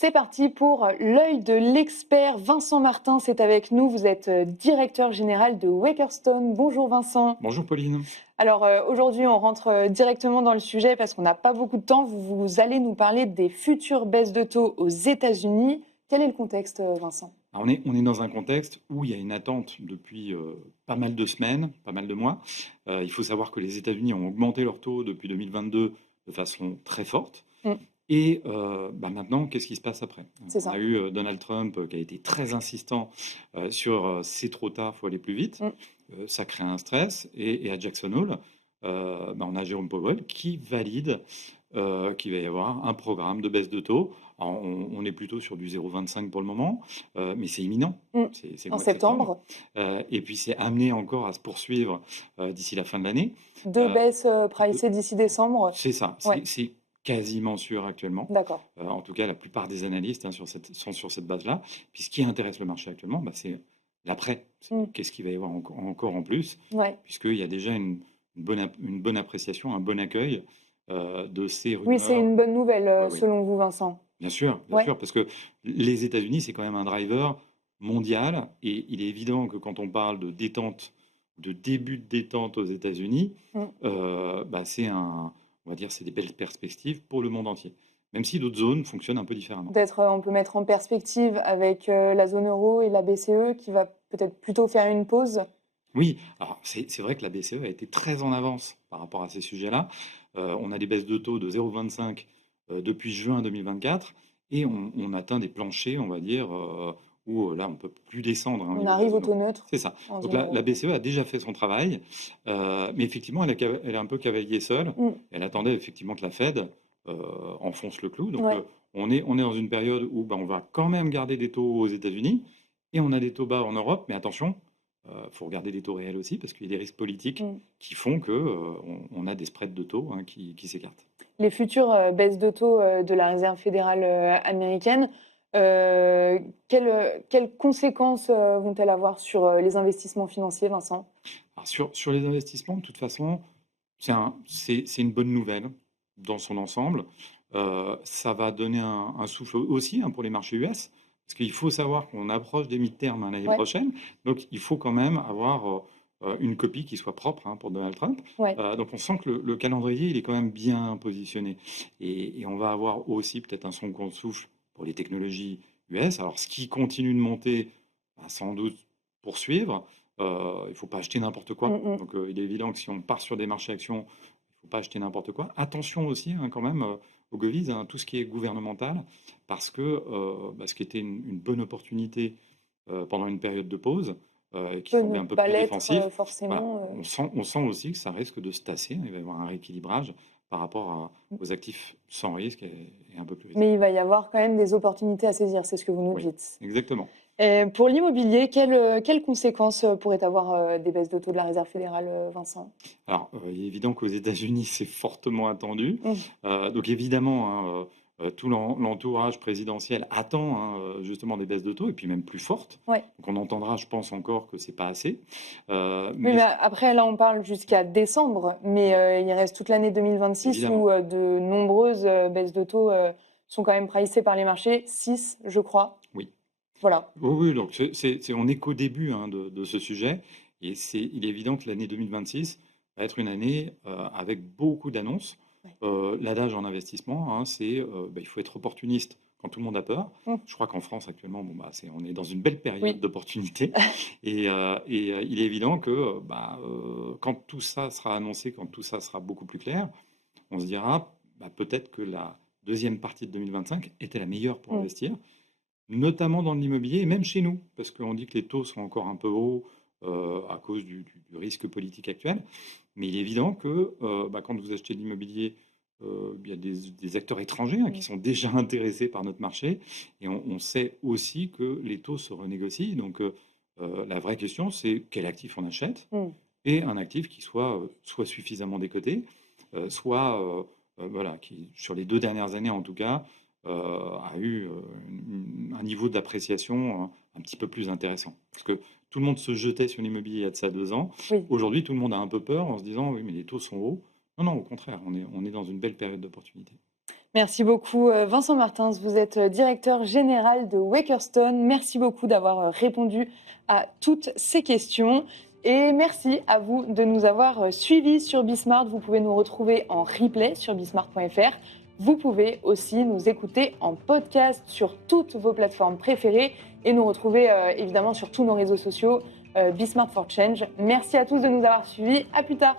C'est parti pour l'œil de l'expert. Vincent Martin, c'est avec nous. Vous êtes directeur général de Wakerstone. Bonjour Vincent. Bonjour Pauline. Alors aujourd'hui, on rentre directement dans le sujet parce qu'on n'a pas beaucoup de temps. Vous allez nous parler des futures baisses de taux aux États-Unis. Quel est le contexte, Vincent? Alors, on est dans un contexte où il y a une attente depuis pas mal de semaines, pas mal de mois. Il faut savoir que les États-Unis ont augmenté leur taux depuis 2022 de façon très forte. Mm, Et maintenant, qu'est-ce qui se passe après? c'est On a ça. eu Donald Trump qui a été très insistant sur c'est trop tard, il faut aller plus vite. Mm. Ça crée un stress. Et à Jackson Hole, on a Jérôme Powell qui valide qu'il va y avoir un programme de baisse de taux. Alors, on est plutôt sur du 0,25 pour le moment, mais c'est imminent. Mm. C'est le En mois de septembre. septembre, Et puis c'est amené encore à se poursuivre d'ici la fin de l'année. deux Euh, baisses de- pricées d'ici décembre. c'est ça, Ouais, c'est quasiment sûr actuellement. d'accord. En tout cas, la plupart des analystes sont sur cette base-là. Puis ce qui intéresse le marché actuellement, c'est l'après. Mm. Qu'est-ce qu'il va y avoir encore en plus, Ouais. puisqu'il y a déjà une bonne appréciation, un bon accueil de ces Oui, c'est rumeurs. une bonne nouvelle Oui, oui, selon vous, Vincent. bien Ouais. sûr, parce que les États-Unis, c'est quand même un driver mondial, et il est évident que quand on parle de détente, de début de détente aux États-Unis, Mm. on va dire, c'est des belles perspectives pour le monde entier, même si d'autres zones fonctionnent un peu différemment. Peut-être on peut mettre en perspective avec la zone euro et la BCE qui va peut-être plutôt faire une pause. Oui, alors c'est vrai que la BCE a été très en avance par rapport à ces sujets-là. On a des baisses de taux de 0,25 depuis juin 2024, et on atteint des planchers, on va dire, où là, on ne peut plus descendre au On niveau de la arrive au zone taux euro. neutre C'est ça. en Donc zone la euro. BCE a déjà fait son travail, mais effectivement, elle est un peu cavalier seule. Mm. Elle attendait effectivement que la Fed enfonce le clou. Donc Ouais. on est dans une période où on va quand même garder des taux aux États-Unis, et on a des taux bas en Europe, mais attention. Faut regarder les taux réels aussi, parce qu'il y a des risques politiques Mm. qui font que on a des spreads de taux qui s'écartent. Les futures baisses de taux de la Réserve fédérale américaine, euh, quelles conséquences vont-elles avoir sur les investissements financiers, Vincent? Alors sur les investissements, de toute façon, c'est une bonne nouvelle dans son ensemble. Ça va donner un souffle aussi pour les marchés US, parce qu'il faut savoir qu'on approche des mi-termes l'année Ouais, prochaine, donc il faut quand même avoir une copie qui soit propre pour Donald Trump. ouais. Donc on sent que le calendrier, il est quand même bien positionné. Et on va avoir aussi peut-être un second souffle pour les technologies US. Alors ce qui continue de monter va sans doute poursuivre. Il ne faut pas acheter n'importe Mm, quoi. mm. Donc, il est évident que si on part sur des marchés actions, il ne faut pas acheter n'importe quoi. Attention aussi, quand même, aux devises, tout ce qui est gouvernemental, parce que ce qui était une bonne opportunité pendant une période de pause, et qui Peut ne semblait un peu pas plus l'être défensif, voilà, forcément. on sent aussi que ça risque de se tasser. Il va y avoir un rééquilibrage par rapport aux actifs sans risque et un peu plus risqués. Mais il va y avoir quand même des opportunités à saisir, c'est ce que vous nous Oui, dites. exactement. Et pour l'immobilier, quelles conséquences pourraient avoir des baisses de taux de la Réserve fédérale, Vincent? Alors, il est évident qu'aux États-Unis, c'est fortement attendu. Mm. Donc évidemment, tout l'entourage présidentiel attend, justement des baisses de taux, et puis même plus fortes. Ouais. Donc on entendra, je pense encore que c'est pas assez. Oui, Mais mais après, là, on parle jusqu'à décembre, mais il reste toute l'année 2026 où évidemment, de nombreuses baisses de taux sont quand même pricées par les marchés, 6, je crois. oui. Voilà. Oui, oui, donc on n'est qu'au début de ce sujet, et il est évident que l'année 2026 va être une année avec beaucoup d'annonces. Ouais. L'adage en investissement, c'est il faut être opportuniste quand tout le monde a peur. Mm. Je crois qu'en France actuellement, on est dans une belle période Oui. d'opportunité, et il est évident que quand tout ça sera annoncé, quand tout ça sera beaucoup plus clair, on se dira peut-être que la deuxième partie de 2025 était la meilleure pour Mm. investir, notamment dans l'immobilier et même chez nous, parce qu'on dit que les taux sont encore un peu hauts à cause du risque politique actuel. Mais il est évident que quand vous achetez de l'immobilier, il y a des acteurs étrangers qui Mm. sont déjà intéressés par notre marché, et on sait aussi que les taux se renégocient. Donc la vraie question, c'est quel actif on achète, Mm. et un actif qui soit suffisamment décoté, soit voilà, qui, sur les 2 dernières années en tout cas, a eu un niveau d'appréciation un petit peu plus intéressant. Parce que tout le monde se jetait sur l'immobilier il y a de ça 2 ans. Oui. Aujourd'hui, tout le monde a un peu peur en se disant oui, mais les taux sont hauts. Non, non, au contraire, on est dans une belle période d'opportunité. Merci beaucoup Vincent Martins, vous êtes directeur général de Wakerstone. Merci beaucoup d'avoir répondu à toutes ces questions. Et merci à vous de nous avoir suivis sur Bismart. Vous pouvez nous retrouver en replay sur bismart.fr. Vous pouvez aussi nous écouter en podcast sur toutes vos plateformes préférées et nous retrouver évidemment sur tous nos réseaux sociaux Bismart for Change. Merci à tous de nous avoir suivis. À plus tard.